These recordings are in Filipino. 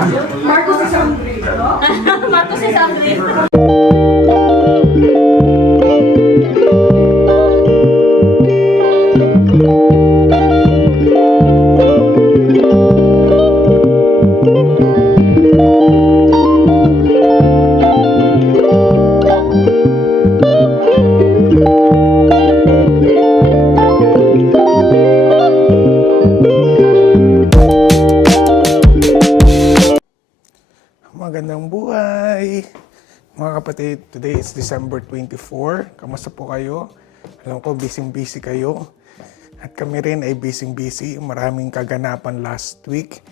Marcos is hungry. Marcos is hungry. Magandang buhay! Mga kapatid, today is December 24. Kamusta po kayo? Alam ko, busy-busy kayo. At kami rin ay busy-busy. Maraming kaganapan last week.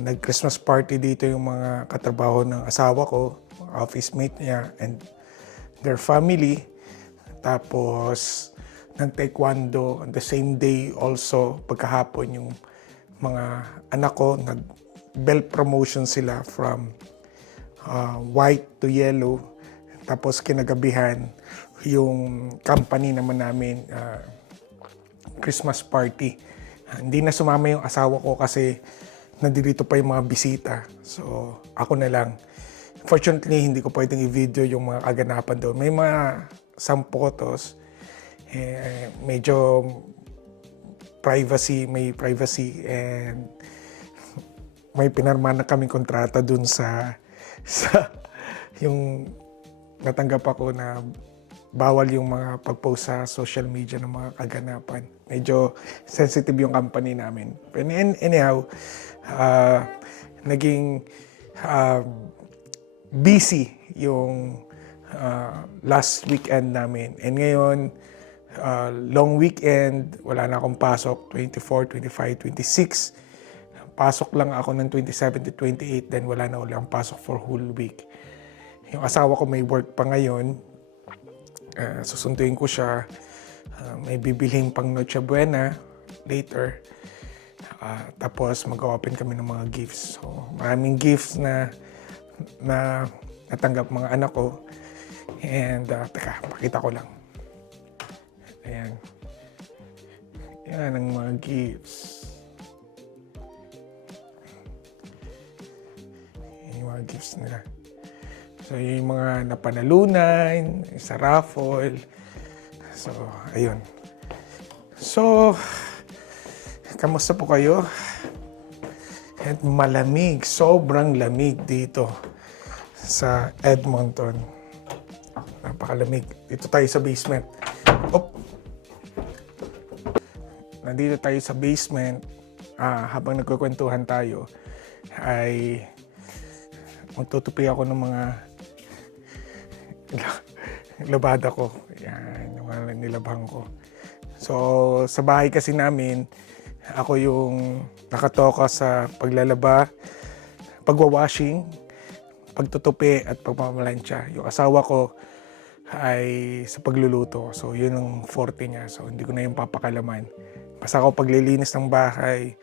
Nag-Christmas party dito yung mga katrabaho ng asawa ko, mga office mate niya, and their family. Tapos, nag-taekwondo on the same day also, pagkahapon yung mga anak ko, belt promotion sila from white to yellow. Tapos kinagabihan, yung company naman namin, Christmas party. Hindi na sumama yung asawa ko kasi nandito pa yung mga bisita. So, ako na lang. Fortunately, hindi ko pwedeng i-video yung mga kaganapan doon. May mga some photos. Medyo may privacy and may pinarma na kaming kontrata dun sa yung natanggap ako na bawal yung mga pag-post sa social media ng mga kaganapan. Medyo sensitive yung company namin. But anyhow, naging busy yung last weekend namin. And ngayon, long weekend, wala na akong pasok, 24, 25, 26. Pasok lang ako ng 27 to 28, then wala na ulit ang pasok for whole week. Yung asawa ko may work pa ngayon. Susunduin ko siya. May bibilhin pang Noche Buena later. Tapos mag-open kami ng mga gifts. So, maraming gifts na natanggap mga anak ko. And, teka, pakita ko lang. Ayan. Yan ang mga gifts. Gifts nila. So, yung mga napanalunan, sa raffle. So, ayun. So, kamusta po kayo? At malamig, sobrang lamig dito sa Edmonton. Napakalamig. Dito tayo sa basement. Nandito tayo sa basement. Habang nagkukwentuhan tayo, ay magtutupi ako ng mga labada ko. Yan, yung mga nilabhang ko. So, sa bahay kasi namin, ako yung nakatoka sa paglalaba, pagwawashing, pagtutupi at pagmamalansya. Yung asawa ko ay sa pagluluto. So, yun ang forte niya. So, hindi ko na yung papakalaman. Basta ako paglilinis ng bahay.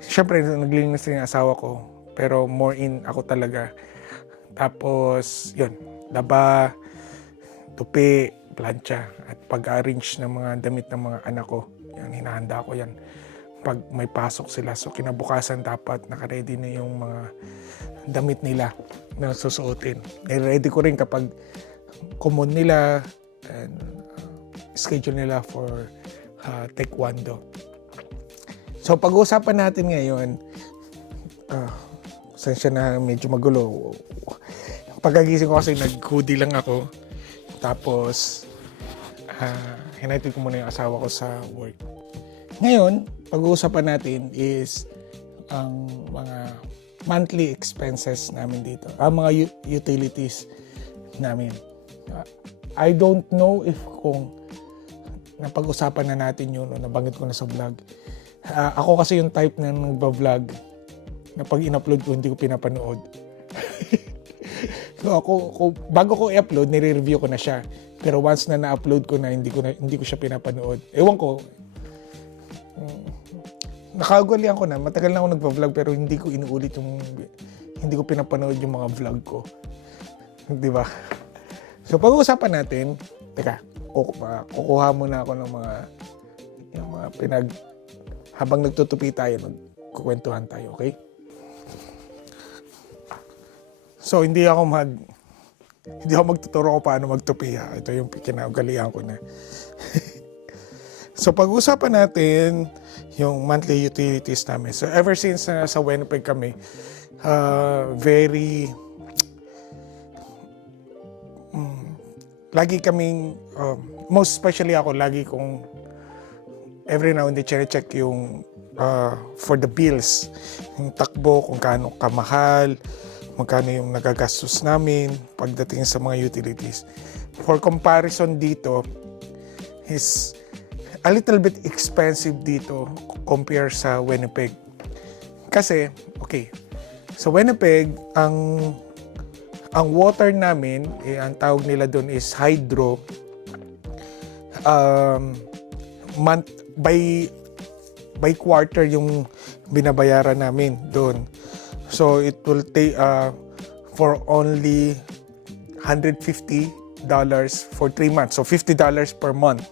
Siyempre, naglilinis din yung asawa ko. Pero more in ako talaga. Tapos, yun, laba, tupi, plancha, at pag-arrange ng mga damit ng mga anak ko. Yan, hinahanda ko yan. Pag may pasok sila, so kinabukasan dapat naka-ready na yung mga damit nila na susuotin. I-ready ko rin kapag common nila and schedule nila for taekwondo. So, pag-uusapan natin ngayon, sensya na medyo magulo. Pagkagising ko kasi nag-hoodie lang ako. Tapos, hinatid ko muna yung asawa ko sa work. Ngayon, pag-uusapan natin is ang mga monthly expenses namin dito. Ang mga utilities namin. I don't know if kung napag-usapan na natin yun o nabanggit ko na sa vlog. Ako kasi yung type na nagba-vlog na pag in-upload ko, hindi ko pinapanood. So bago ko i-upload, nire-review ko na siya. Pero once na na-upload ko na, hindi ko siya pinapanood. Ewan ko, nakagalian ko na. Matagal na ako nagpa-vlog pero hindi ko inuulit hindi ko pinapanood yung mga vlog ko. Di ba? So pag-uusapan natin, teka, kukuha muna ako ng habang nagtutupi tayo, magkukwentuhan tayo, okay? So hindi ako magtuturo ko paano magtupi ha. Ito yung kinaugalian ko na. So pag-usapan natin yung monthly utilities namin. So ever since sa Winnipeg kami, lagi kaming, most especially ako, lagi kong every now and then check yung for the bills, yung takbo, kung kaano kamahal, magkano yung nagagastos namin pagdating sa mga utilities. For comparison dito, is a little bit expensive dito compare sa Winnipeg. Kasi, okay, sa Winnipeg, ang water namin, ang tawag nila doon is hydro, by quarter yung binabayaran namin doon. So it will take for only $150 for 3 months. So $50 per month.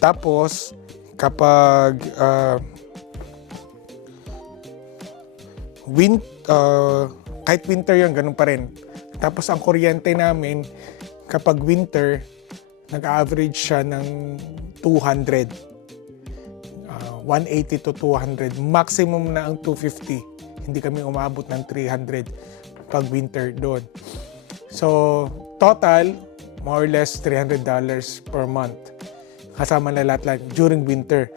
Tapos kapag kahit winter yun, ganun pa rin. Tapos ang kuryente namin kapag winter, nag-average siya ng 200. 180 to 200. Maximum na ang 250. Hindi kami umabot ng 300 pag winter doon. So, total, more or less $300 per month. Kasama na lahat during winter.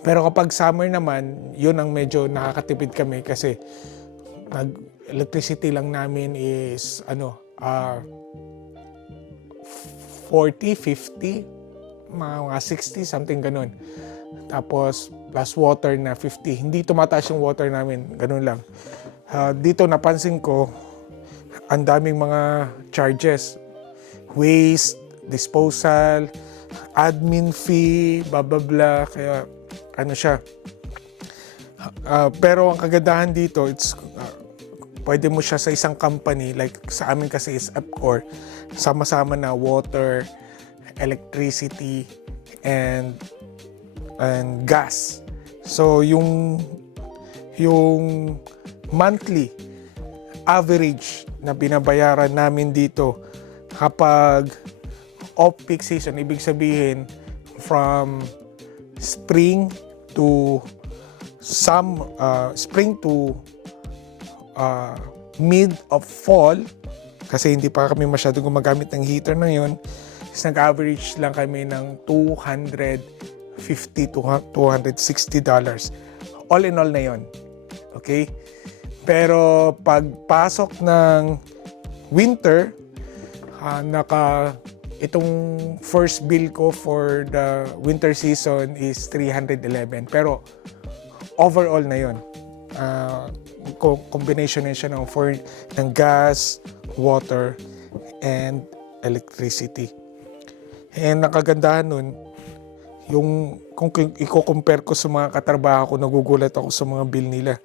Pero kapag summer naman, yun ang medyo nakakatipid kami kasi electricity lang namin is 40, 50, mga 60, something ganun. Tapos plus water na 50. Hindi tumataas yung water namin, ganun lang. Dito napansin ko, ang daming mga charges. Waste, disposal, admin fee, blah blah blah. Kaya siya. Pero ang kagandahan dito, pwede mo siya sa isang company, like sa amin kasi is Epcor, sama-sama na water, electricity, and gas. So yung monthly average na binabayaran namin dito kapag off-peak season, ibig sabihin from spring to mid of fall, kasi hindi pa kami masyadong gumagamit ng heater na yun, is nag-average lang kami ng $250 to $260. All in all na yun. Okay? Pero pagpasok ng winter, itong first bill ko for the winter season is $311. Pero overall na yun. Combination na siya ng gas, water, and electricity. And nakagandahan nun, kung i-compare ko sa mga katrabaho ko, nagugulat ako sa mga bill nila.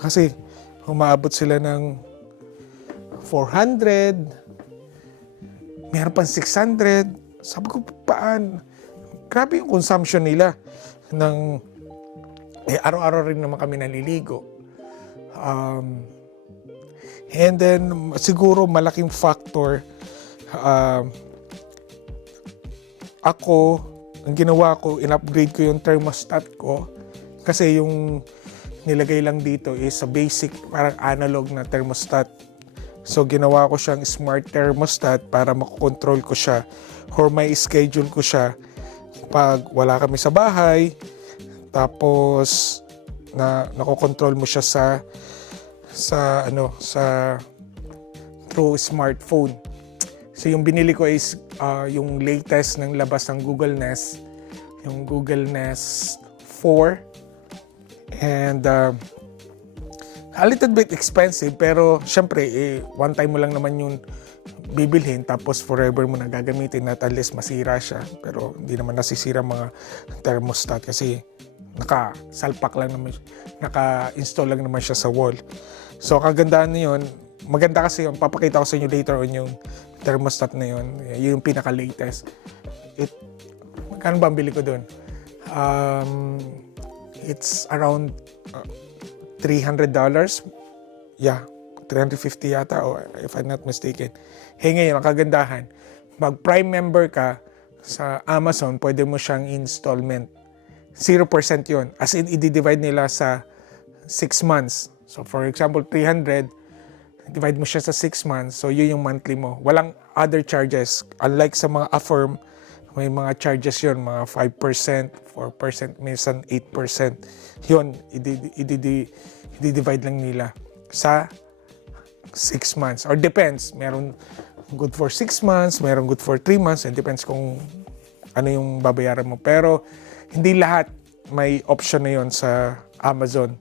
Kasi umaabot sila ng 400, meron pang 600. Sabi ko, grabe yung consumption nila. Araw-araw rin naman kami naliligo. And then, siguro malaking factor, ang ginawa ko, in-upgrade ko yung thermostat ko. Kasi yung nilagay lang dito is sa basic, parang analog na thermostat. So, ginawa ko siyang smart thermostat para makokontrol ko siya or may schedule ko siya pag wala kami sa bahay. Tapos, nakokontrol mo siya sa through smartphone. So, yung binili ko is yung latest ng labas ng Google Nest, yung Google Nest 4. And a little bit expensive, pero syempre, one time mo lang naman yung bibilhin, tapos forever mo na gagamitin at unless masira siya. Pero hindi naman nasisira mga thermostat kasi naka-salpak lang naman, naka-install lang naman siya sa wall. So, kagandahan na yun. Maganda kasi yun. Papakita ko sa inyo later on yung thermostat na yun. Yun yung pinaka-latest. Magkano ba ang bili ko dun? It's around $300. Yeah, 350 yata, o if I'm not mistaken. Ngayon, ang kagandahan, mag Prime member ka sa Amazon, pwede mo siyang installment. 0% yun. As in, i-divide nila sa 6 months. So for example, 300, divide mo siya sa 6 months. So yun yung monthly mo. Walang other charges. Unlike sa mga Affirm, may mga charges yun, mga 5%, 4%, minsan 8%. Yun, i-divide lang nila sa 6 months. Or depends, meron good for 6 months, meron good for 3 months. It depends kung ano yung babayaran mo. Pero hindi lahat may option na yun sa Amazon.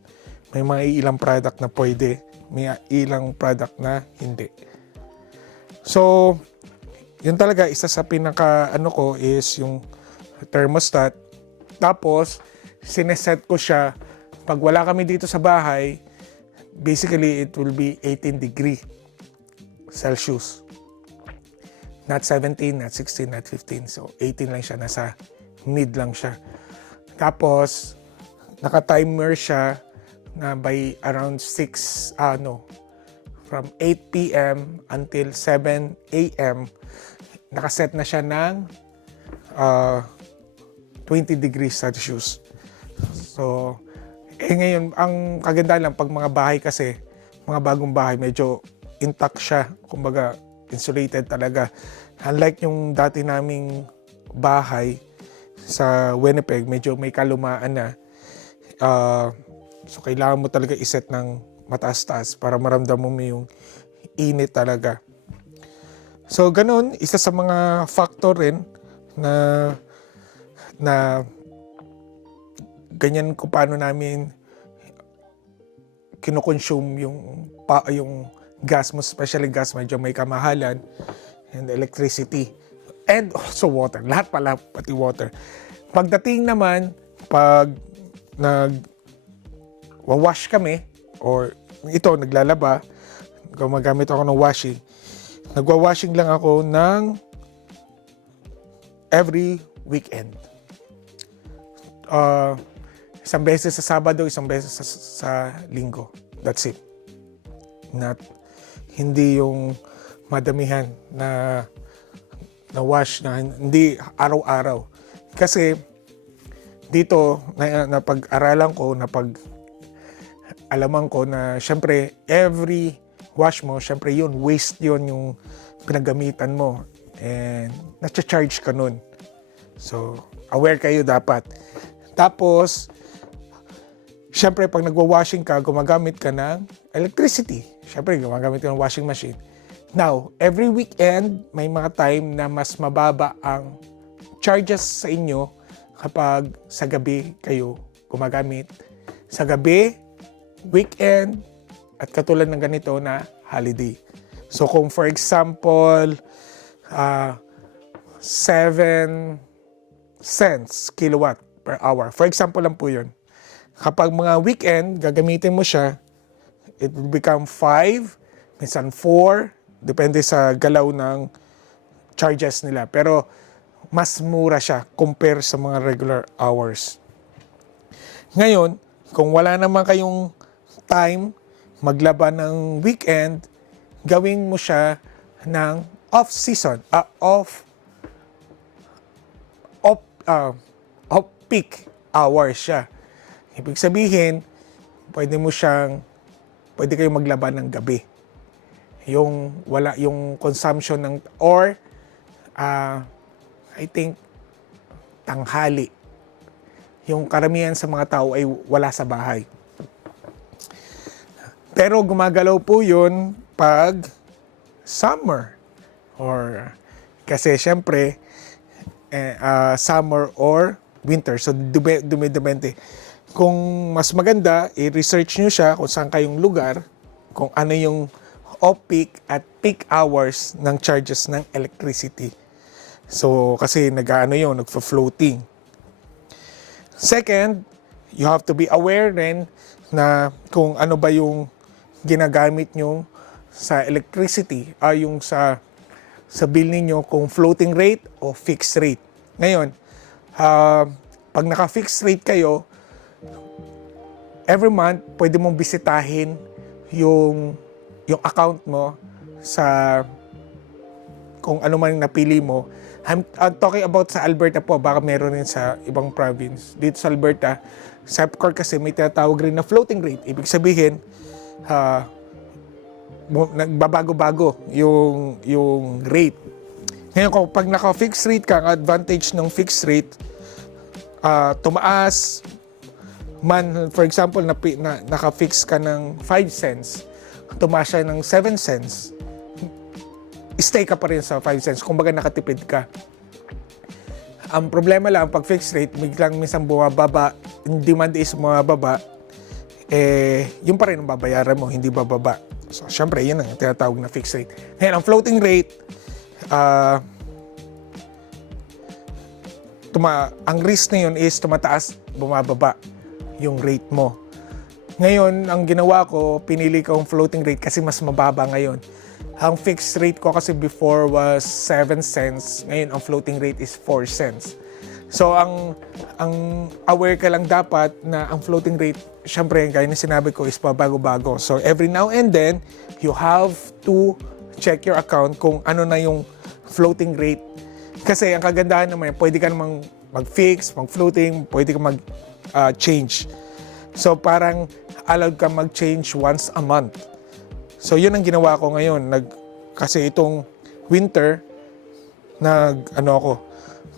May mga ilang product na pwede, may ilang product na hindi. So, yun talaga, isa sa pinaka ko is yung thermostat. Tapos, sineset ko siya, pag wala kami dito sa bahay, basically it will be 18 degree Celsius. Not 17, not 16, not 15. So, 18 lang siya, nasa mid lang siya. Tapos, naka-timer siya na by around 6, from 8 p.m. until 7 a.m., nakaset na siya ng 20 degrees Celsius. So, ngayon, ang kagandahan lang, pag mga bahay kasi, mga bagong bahay, medyo intact siya. Kumbaga, insulated talaga. Unlike yung dati naming bahay, sa Winnipeg, medyo may kalumaan na. So, kailangan mo talaga iset ng mataas-taas para maramdaman mo yung init talaga. So, ganun, isa sa mga factor rin na ganyan kung paano namin kinoconsume yung gas mo, especially gas, medyo may kamahalan, and electricity. And also water. Lahat pala, pati water. Pagdating naman, pag nag-wash kami, or ito, naglalaba, gumagamit ako ng washing, nagwa-washing lang ako ng every weekend. Isang beses sa Sabado, isang beses sa Linggo. That's it. Hindi yung madamihan na wash na hindi araw-araw. Kasi dito napag-aralan ko, alaman ko na syempre every wash mo, syempre yun, waste yun yung pinagamitan mo. And na-charge ka nun. So, aware kayo dapat. Tapos, syempre pag nagwa-washing ka, gumagamit ka ng electricity. Syempre, gumagamit ka ng washing machine. Now, every weekend, may mga time na mas mababa ang charges sa inyo kapag sa gabi kayo gumagamit. Sa gabi, weekend, at katulad ng ganito na holiday. So kung for example, 7 cents kilowatt per hour. For example lang po yun. Kapag mga weekend, gagamitin mo siya, it will become 5, minsan 4, depende sa galaw ng charges nila. Pero mas mura siya compare sa mga regular hours. Ngayon, kung wala naman kayong time maglaba ng weekend, gawin mo siya ng off-season, off-peak hours siya. Ibig sabihin, pwede kayong maglaba ng gabi. Yung wala yung consumption ng I think tanghali. Yung karamihan sa mga tao ay wala sa bahay. Pero gumagalaw po yun pag summer. Kasi syempre, summer or winter. So, dumidepende. Kung mas maganda, i-research nyo siya kung saan kayong lugar, kung ano yung off-peak at peak hours ng charges ng electricity. So, kasi nagfa-floating. Second, you have to be aware rin na kung ano ba yung ginagamit nyo sa electricity, yung sa bill ninyo, kung floating rate o fixed rate. Ngayon, pag naka-fixed rate kayo, every month, pwede mong bisitahin yung yung account mo sa kung ano man napili mo. I'm talking about sa Alberta po, baka meron rin sa ibang province. Dito sa Alberta, sa EPCOR kasi may tinatawag rin na floating rate. Ibig sabihin, nagbabago-bago yung rate. Ngayon, kung pag naka-fixed rate ka, ang advantage ng fixed rate, tumaas man, for example, naka-fix ka ng 5 cents, tumaas siya ng 7 cents, stay ka pa rin sa 5 cents. Kumbaga nakatipid ka. Ang problema lang, pag fixed rate, biglang minsan bumababa, yung demand is bumababa, yun pa rin ang babayaran mo, hindi bababa. So, syempre, yun ang tinatawag na fixed rate. Ngayon, ang floating rate, ang risk na yun is tumataas, bumababa yung rate mo. Ngayon, ang ginawa ko, pinili ko ang floating rate kasi mas mababa ngayon. Ang fixed rate ko kasi before was 7 cents. Ngayon, ang floating rate is 4 cents. So, ang aware ka lang dapat na ang floating rate, syempre, gaya na sinabi ko, is pabago-bago. So, every now and then, you have to check your account kung ano na yung floating rate. Kasi ang kagandahan naman, pwede ka namang mag-fix, mag-floating, pwede ka mag-change. So, parang allowed ka mag-change once a month. So, yun ang ginawa ko ngayon. Kasi itong winter,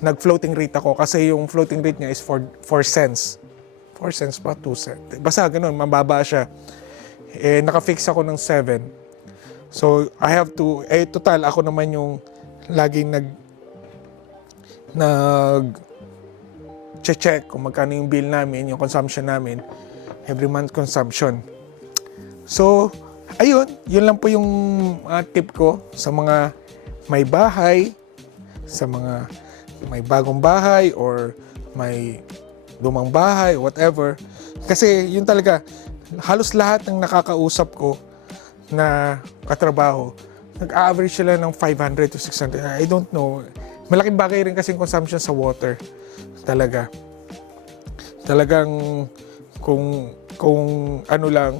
nag-floating rate ako kasi yung floating rate niya is 4 cents. 4 cents ba? 2 cents. Basta ganun, mababa siya. Naka-fix ako ng 7. So, I have to, total, ako naman yung laging check kung magkano yung bill namin, yung consumption namin, every month consumption. So, ayun, yun lang po yung tip ko sa mga may bahay, sa mga may bagong bahay or may lumang bahay, whatever. Kasi yun talaga, halos lahat ng nakakausap ko na katrabaho, nag-average sila ng 500 to 600. I don't know. Malaking bagay rin kasi yung consumption sa water. Talaga. Talagang kung ano lang,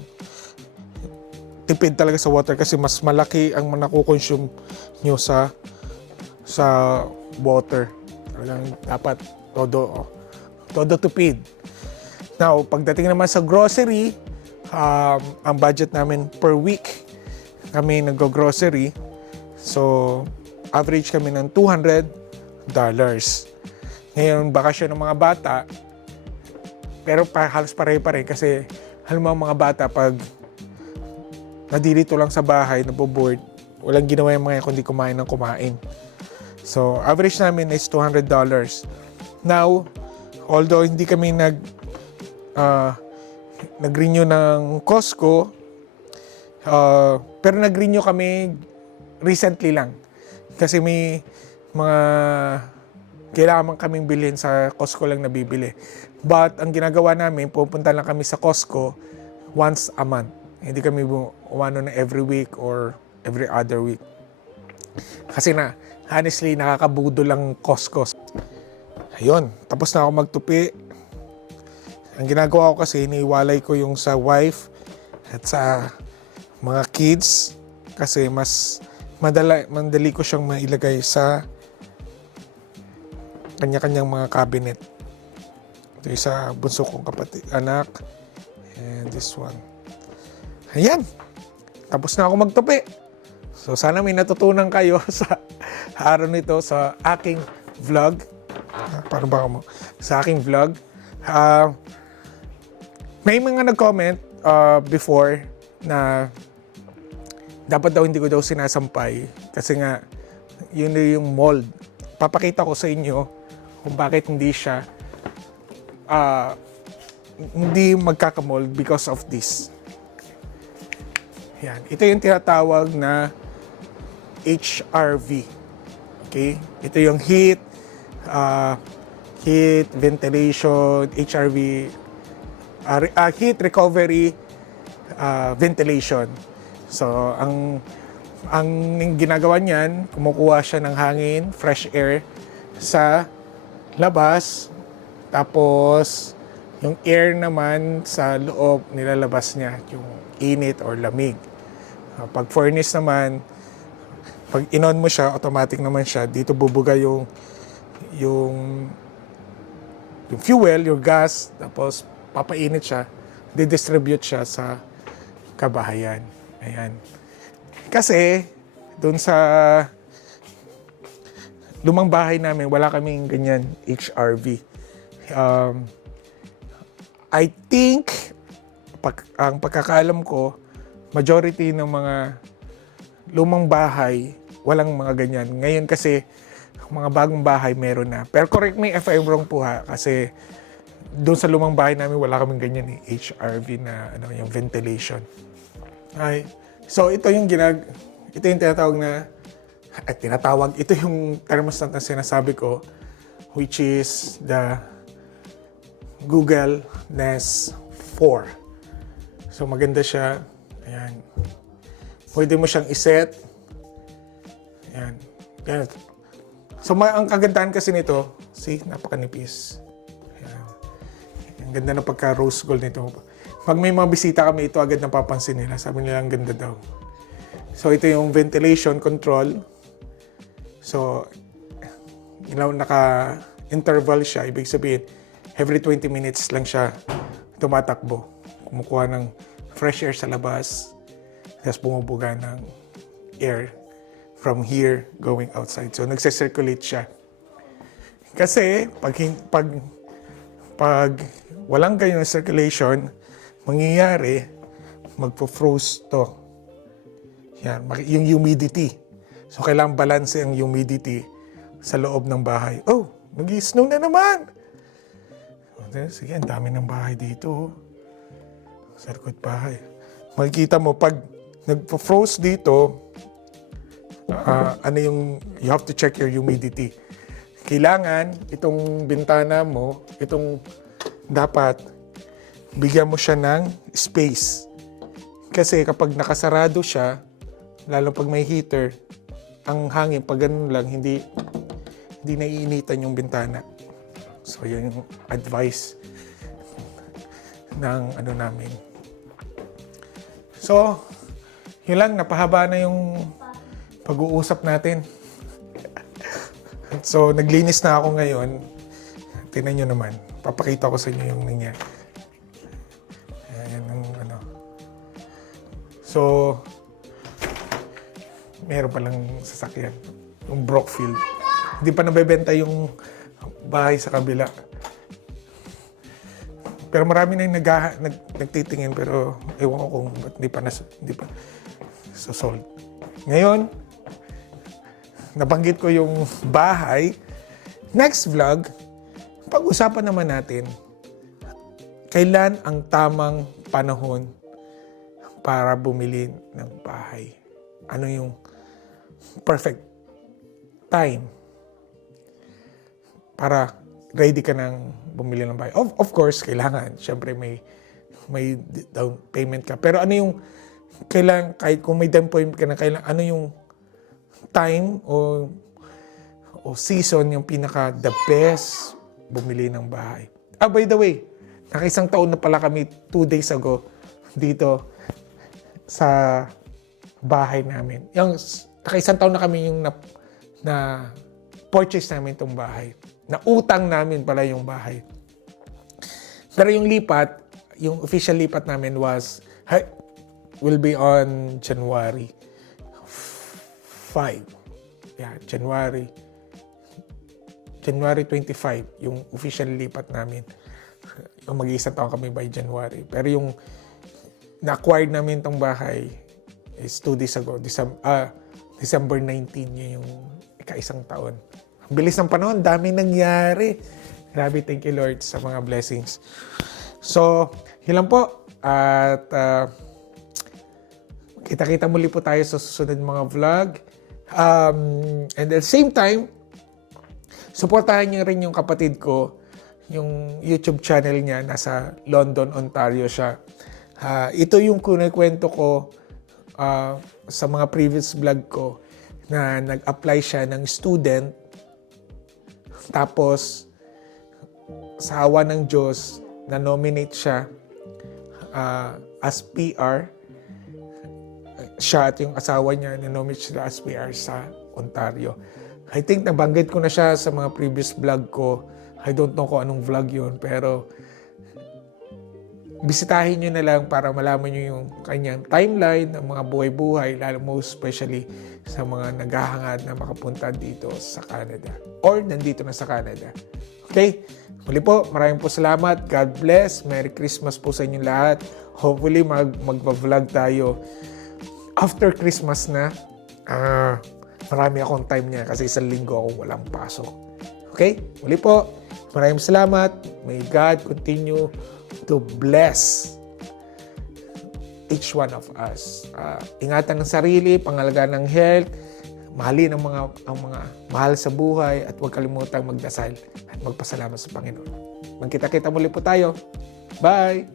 tipid talaga sa water kasi mas malaki ang nakukonsume nyo sa water. Talagang dapat todo tipid. Now, pagdating naman sa grocery, ang budget namin per week, kami nag-grocery. So, average kami ng $200. Ngayon, bakasyon ng mga bata, pero halos pare-pare kasi halimbawa mga bata pag nadilito lang sa bahay, naboboard, walang ginawa yung mga kundi kumain ng kumain. So, average namin is $200. Now, although hindi kami nag-renew ng Costco, pero nag-renew kami recently lang. Kasi may mga kailangan kaming bilhin sa Costco lang nabibili. But ang ginagawa namin, pupunta lang kami sa Costco once a month. Hindi kami umano na every week or every other week. Kasi honestly, nakakabudo lang Costco. Ayun, tapos na ako magtupi. Ang ginagawa ko kasi, iniwalay ko yung sa wife at sa mga kids. Kasi mas madali ko siyang mailagay sa kanya-kanyang mga cabinet. Ito yung sa bunso kong anak. And this one. Ayan. Tapos na ako magtupi. So, sana may natutunan kayo sa araw nito sa aking vlog. Paano ba mo? Sa aking vlog. May mga nag-comment before na dapat daw hindi ko daw sinasampay kasi nga yun yung mold. Papakita ko sa inyo kung bakit hindi siya hindi magkakamold because of this. Yan. Ito yung tinatawag na HRV. Okay? Ito yung heat, ventilation, HRV, heat recovery, ventilation. So, ang ginagawa niyan, kumukuha siya ng hangin, fresh air sa labas, tapos yung air naman sa loob nilalabas niya, yung init or lamig. Pag furnace naman, pag in-on mo siya, automatic naman siya. Dito bubuga yung fuel, yung gas, tapos papainit siya, didistribute siya sa kabahayan. Ayan. Kasi, dun sa lumang bahay namin, wala kaming ganyan HRV. I think, ang pagkakaalam ko, majority ng mga lumang bahay, walang mga ganyan. Ngayon kasi, mga bagong bahay meron na. Pero correct me if I'm wrong po ha, kasi doon sa lumang bahay namin, wala kaming ganyan HRV na yung ventilation. Ay, so ito yung tinatawag na, ito yung thermostat na sinasabi ko, which is the Google Nest 4. So maganda siya. Ayan. Pwede mo siyang iset. Ayan. Ayan. So ang kagandahan kasi nito, napakanipis. Ayan. Ang ganda ng pagka-rose gold nito. Pag may mga bisita kami, ito agad napapansin nila. Sabi nila, ang ganda daw. So ito yung ventilation control. So, naka-interval siya. Ibig sabihin, every 20 minutes lang siya tumatakbo. Kumukuha ng fresh air sa labas. Tapos bumubuga ng air from here going outside. So, nagse-circulate siya. Kasi, pag walang ganyan circulation, mangyayari, magpo-froze to. Yan, yung humidity. So, kailangan balance ang humidity sa loob ng bahay. Oh, nag-i-snow na naman! Sige, ang dami ng bahay dito. Sa likod bahay. Makikita mo, pag nag-froze dito, you have to check your humidity. Kailangan, itong bintana mo, dapat, bigyan mo siya ng space. Kasi kapag nakasarado siya, lalo pag may heater, ang hangin, pag ganun lang, hindi naiinitan yung bintana. So, yun yung advice ng namin. So, yun lang, napahaba na yung pag-uusap natin. So, naglinis na ako ngayon. Tingnan nyo naman. Papakita ko sa inyo yung nangyari. Ayan ang So, meron palang sasakyan. Yung Brookfield. Hindi pa nabebenta yung bahay sa kabila. Pero marami na yung nagtitingin, pero ewan ko kung ba't hindi pa sold. Ngayon, nabanggit ko yung bahay. Next vlog, pag-usapan naman natin kailan ang tamang panahon para bumili ng bahay. Ano yung perfect time para ready ka nang bumili ng bahay. Of course, kailangan. Siyempre, may down payment ka. Pero ano yung kailangan, kahit kung may down payment ka na, kailangan, ano yung time o season yung pinaka the best bumili ng bahay. By the way, nakaisang taon na pala kami 2 days ago dito sa bahay namin. Yung nakaisang taon na kami yung na purchase namin itong bahay. Nautang namin pala yung bahay. Pero yung lipat, yung official lipat namin will be on January 5. Yeah, January 25, yung official lipat namin. Yung mag-iisang taon kami by January. Pero yung na-acquired namin tong bahay is 2 days ago. December 19, yun yung ika-isang taon. Ang bilis ng panahon, dami nangyari. Grabe, thank you Lord sa mga blessings. So, yun lang po. At kita-kita muli po tayo sa susunod mga vlog. And at the same time, supportahan niyo rin yung kapatid ko. Yung YouTube channel niya, nasa London, Ontario siya. Ito yung kunikwento ko sa mga previous vlog ko na nag-apply siya ng student. Tapos, sa awa ng Diyos, na-nominate siya as PR. siya at yung asawa niya ninomit sila as PR sa Ontario. I think nabanggit ko na siya sa mga previous vlog ko. I don't know kung anong vlog yun, pero bisitahin nyo na lang para malaman nyo yung kanyang timeline ng mga buhay-buhay, lalo most especially sa mga naghahangad na makapunta dito sa Canada or nandito na sa Canada. Okay? Muli po, maraming po salamat. God bless. Merry Christmas po sa inyong lahat. Hopefully, magpa-vlog tayo after Christmas na. Marami akong time niya kasi 1 linggo akong walang pasok. Okay? Muli po, maraming salamat. May God continue to bless each one of us. Ingatan ng sarili, pangalagaan ng health, mahalin ang mga mahal sa buhay, at huwag kalimutang magdasal at magpasalamat sa Panginoon. Magkita-kita muli po tayo. Bye!